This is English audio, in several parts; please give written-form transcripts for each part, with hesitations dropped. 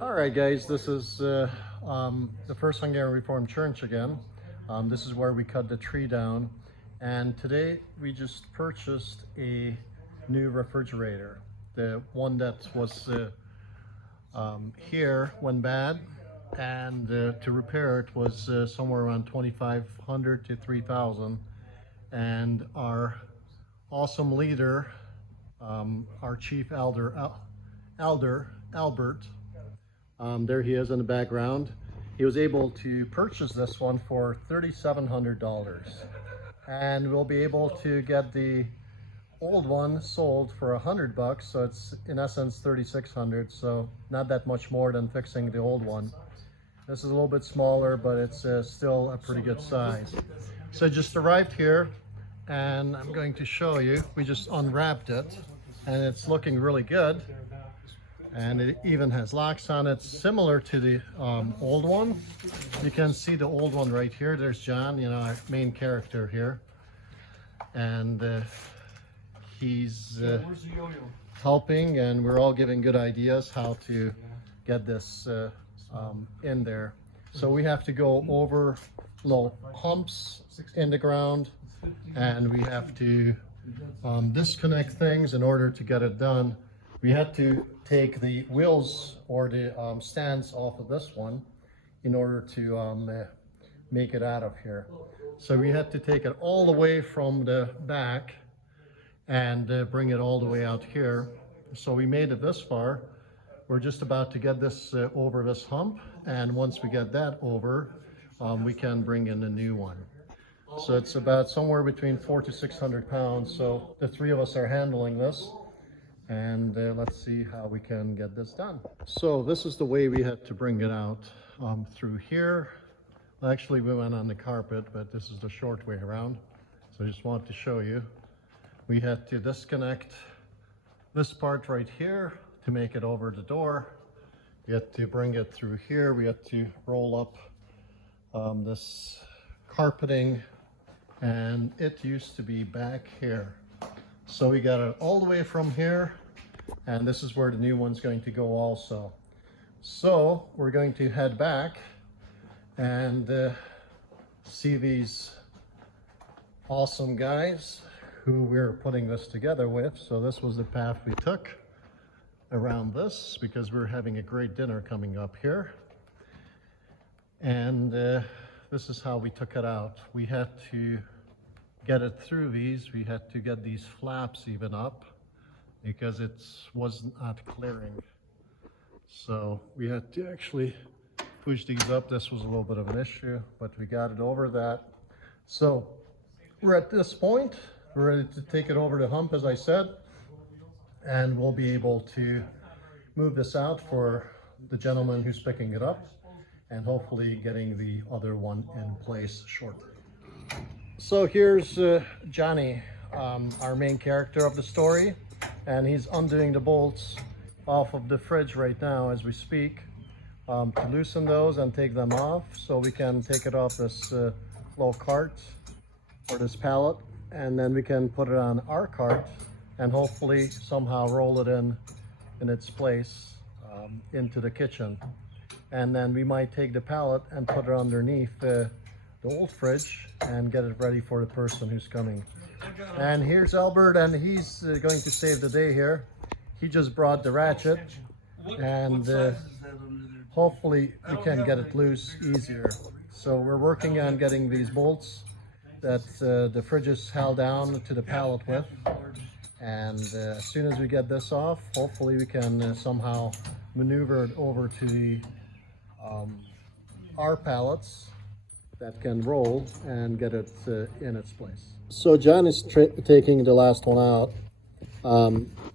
All right, guys, this is the First Hungarian Reformed Church again. This is where we cut the tree down, and today we just purchased a new refrigerator. The one that was here went bad, and to repair it was somewhere around 2,500 to 3,000. And our awesome leader, our chief elder, Albert, there he is in the background. He was able to purchase this one for $3,700, and we'll be able to get the old one sold for $100, so it's in essence 3,600, so not that much more than fixing the old one. This is a little bit smaller, but it's still a pretty good size. So it just arrived here, and I'm going to show you. We just unwrapped it, and it's looking really good. And it even has locks on it, similar to the old one. You can see the old one right here. There's John, our main character here. And he's helping, and we're all giving good ideas how to get this in there. So we have to go over little humps in the ground, and we have to disconnect things in order to get it done. We had to take the wheels or the stands off of this one in order to make it out of here. So we had to take it all the way from the back and bring it all the way out here. So we made it this far. We're just about to get this over this hump, and once we get that over, we can bring in a new one. So it's about somewhere between 400 to 600 pounds. So the three of us are handling this. And let's see how we can get this done. So this is the way we had to bring it out through here. Actually, we went on the carpet, but this is the short way around. So I just wanted to show you. We had to disconnect this part right here to make it over the door. We had to bring it through here. We had to roll up this carpeting, and it used to be back here. So we got it all the way from here, and this is where the new one's going to go also. So we're going to head back and see these awesome guys who we're putting this together with. So this was the path we took around this, because we're having a great dinner coming up here. And this is how we took it out. We had to get it through these. We had to get these flaps even up because it was not clearing. So we had to actually push these up. This was a little bit of an issue, but we got it over that. So we're at this point. We're ready to take it over the hump, as I said, and we'll be able to move this out for the gentleman who's picking it up, and hopefully getting the other one in place shortly. So here's Johnny, our main character of the story, and he's undoing the bolts off of the fridge right now as we speak, to loosen those and take them off so we can take it off this little cart or this pallet, and then we can put it on our cart and hopefully somehow roll it in its place into the kitchen. And then we might take the pallet and put it underneath the old fridge and get it ready for the person who's coming. And here's Albert, and he's going to save the day here. He just brought the ratchet, and hopefully we can get it loose easier. So we're working on getting these bolts that the fridge is held down to the pallet with, and as soon as we get this off, hopefully we can somehow maneuver it over to the our pallets that can roll and get it in its place. So John is taking the last one out.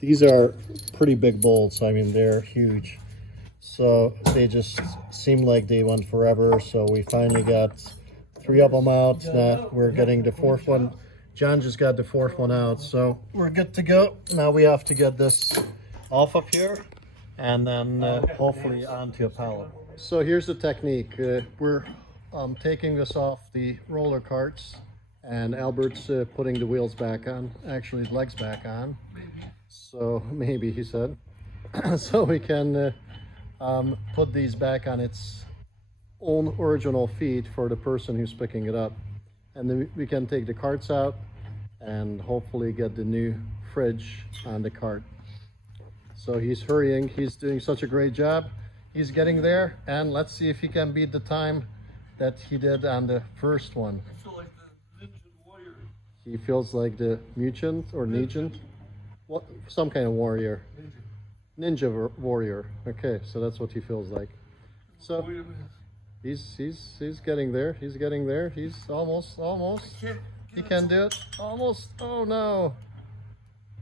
These are pretty big bolts. I mean, they're huge. So they just seem like they went forever. So we finally got 3 of them out. Now we're getting the 4th one. John just got the 4th one out. So we're good to go. Now we have to get this off of here and then hopefully onto a pallet. So here's the technique. We're taking this off the roller carts, and Albert's putting the wheels back on, actually the legs back on. So maybe, he said, so we can put these back on its own original feet for the person who's picking it up. And then we can take the carts out and hopefully get the new fridge on the cart. So he's hurrying, he's doing such a great job. He's getting there, and let's see if he can beat the time that he did on the first one. I feel like the ninja warrior. He feels like the mutant or Negent? What, some kind of warrior. Ninja warrior. Okay, so that's what he feels like. So he's getting there. He's getting there. He's almost. He can do it. Almost. Oh no.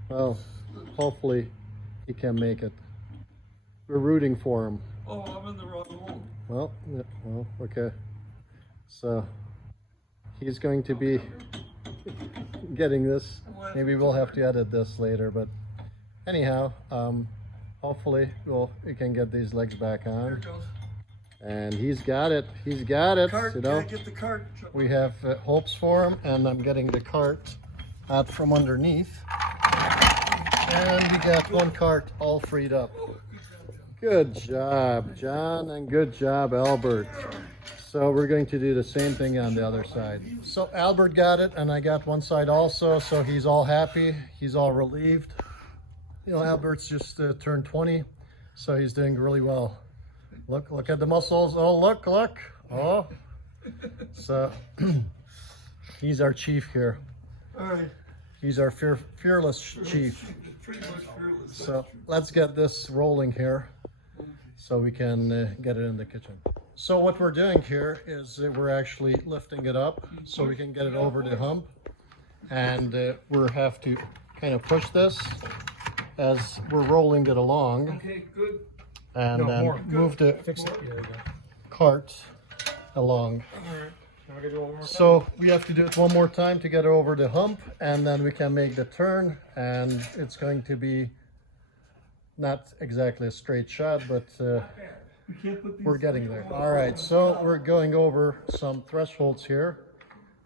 Well, hopefully he can make it. We're rooting for him. Oh, I'm in the wrong hole. Well, yeah, well, okay. So he's going to be getting this. Maybe we'll have to edit this later, but anyhow, hopefully we can get these legs back Here on. it goes. And he's got it. He's got it. Cart, You know, gotta get the cart. we have hopes for him, and I'm getting the cart out from underneath. And we got one cart all freed up. Good job, John, and good job, Albert. So we're going to do the same thing on the other side. So Albert got it, and I got one side also, so he's all happy. He's all relieved. You know, Albert's just turned 20, so he's doing really well. Look at the muscles. Oh, look. Oh. So he's our chief here. All right. He's our fearless chief. Pretty much fearless. So let's get this rolling here so we can get it in the kitchen. So what we're doing here is we're actually lifting it up so we can get it over the hump. And we have to kind of push this as we're rolling it along. Okay, good. And then move the cart along. All right. Now I gotta do one more. So we have to do it one more time to get it over the hump, and then we can make the turn, and it's going to be not exactly a straight shot, but We can't put these we're getting there. All right, so we're going over some thresholds here.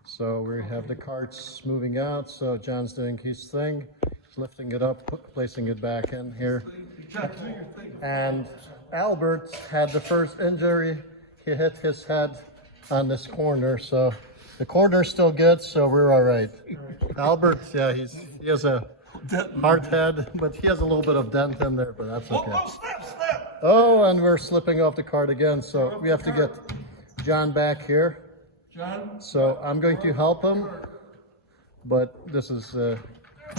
So we have the carts moving out, so John's doing his thing. He's lifting it up, placing it back in here. John, do your thing. And Albert had the first injury. He hit his head on this corner, so the corner's still good, so we're all right. Albert, yeah, he has a hard head, but he has a little bit of dent in there, but that's okay. Oh, snap. Oh, and we're slipping off the cart again, so we have to get John back here. John? So I'm going to help him, but this is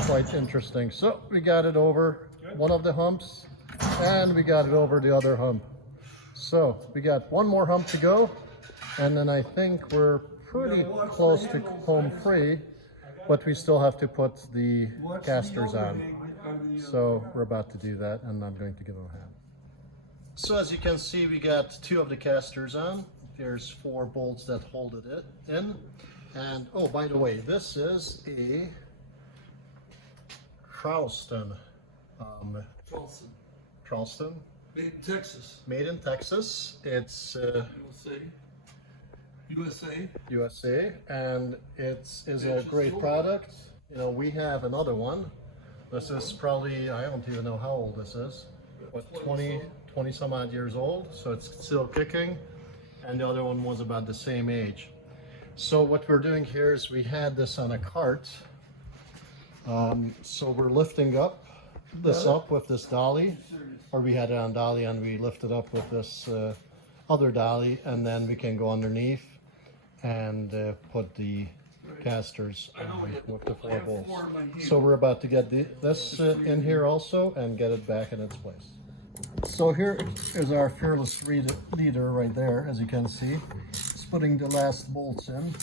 quite interesting. So we got it over one of the humps, and we got it over the other hump. So we got one more hump to go, and then I think we're pretty close to home free, but we still have to put the casters on. So we're about to do that, and I'm going to give him a hand. So as you can see, we got two of the casters on. There's 4 bolts that hold it in. And oh, by the way, this is a Charleston. Charleston. Made in Texas. Made in Texas. It's USA, and it is a great product. You know, we have another one. This is probably, I don't even know how old this is, but 20 some odd years old, so it's still kicking. And the other one was about the same age. So what we're doing here is we had this on a cart. So we're lifting up with this dolly, or we had it on dolly and we lifted up with this other dolly, and then we can go underneath and put the casters with the 4 bolts. So we're about to get this in here also and get it back in its place. So here is our fearless leader right there, as you can see. He's putting the last bolts in.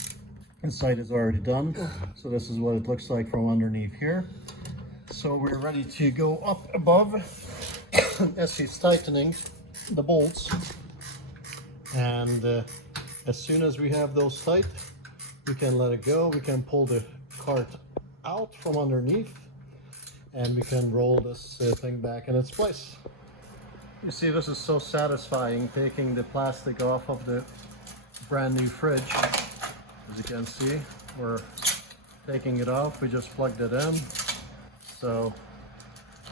Inside is already done. So this is what it looks like from underneath here. So we're ready to go up above as he's tightening the bolts. And as soon as we have those tight, we can let it go. We can pull the cart out from underneath, and we can roll this thing back in its place. You see, this is so satisfying, taking the plastic off of the brand new fridge. As you can see, we're taking it off. We just plugged it in. So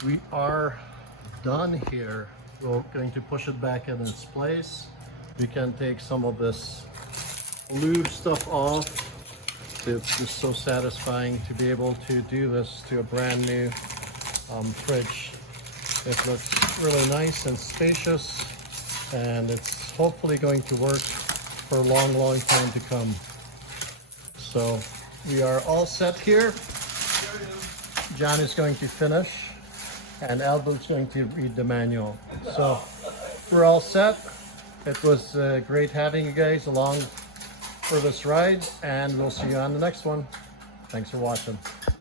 we are done here. We're going to push it back in its place. We can take some of this lube stuff off. It's just so satisfying to be able to do this to a brand new fridge. It looks really nice and spacious, and it's hopefully going to work for a long, long time to come. So we are all set here. John is going to finish, and Albert's going to read the manual. So we're all set. It was great having you guys along for this ride, and we'll see you on the next one. Thanks for watching.